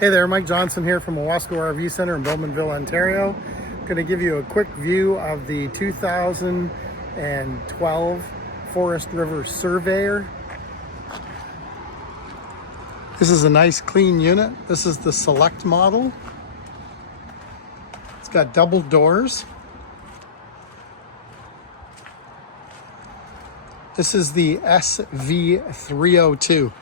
Hey there, Mike Johnson here from Owasco RV Center in Bowmanville, Ontario. I'm going to give you a quick view of the 2012 Forest River Surveyor. This is a nice clean unit. This is the Select model. It's got double doors. This is the SV302.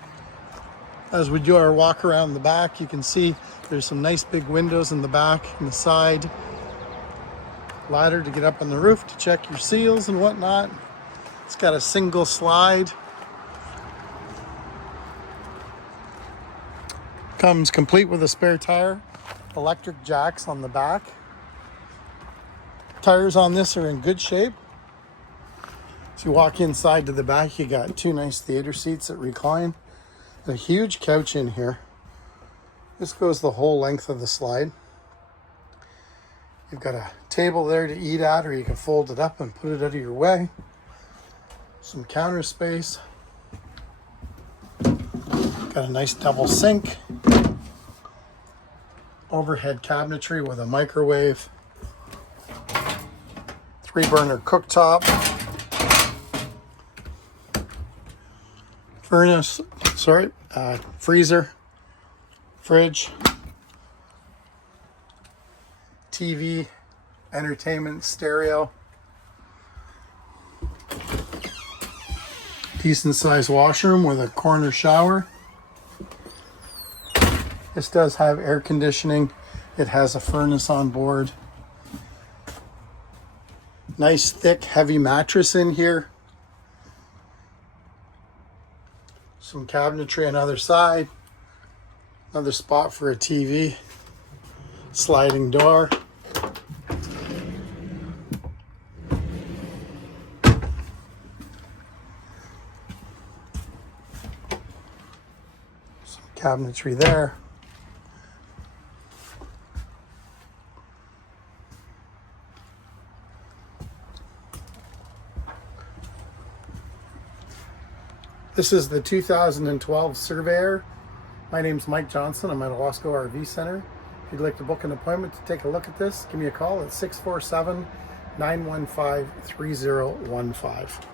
As we do our walk around the back, you can see there's some nice big windows in the back and the side. Ladder to get up on the roof to check your seals and whatnot. It's got a single slide. Comes complete with a spare tire. Electric jacks on the back. Tires on this are in good shape. As you walk inside to the back, you got two nice theater seats that recline. A huge couch in here. This goes the whole length of the slide. You've got a table there to eat at, or you can fold it up and put it out of your way. Some counter space. Got a nice double sink. Overhead cabinetry with a microwave. 3-burner cooktop. Furnace, freezer, fridge, TV, entertainment, stereo, decent sized washroom with a corner shower. This does have air conditioning. It has a furnace on board. Nice thick heavy mattress in here. Some cabinetry on the other side. Another spot for a TV. Sliding door. Some cabinetry there. This is the 2012 Surveyor. My name's Mike Johnson. I'm at Owasco RV Center. If you'd like to book an appointment to take a look at this, give me a call at 647-915-3015.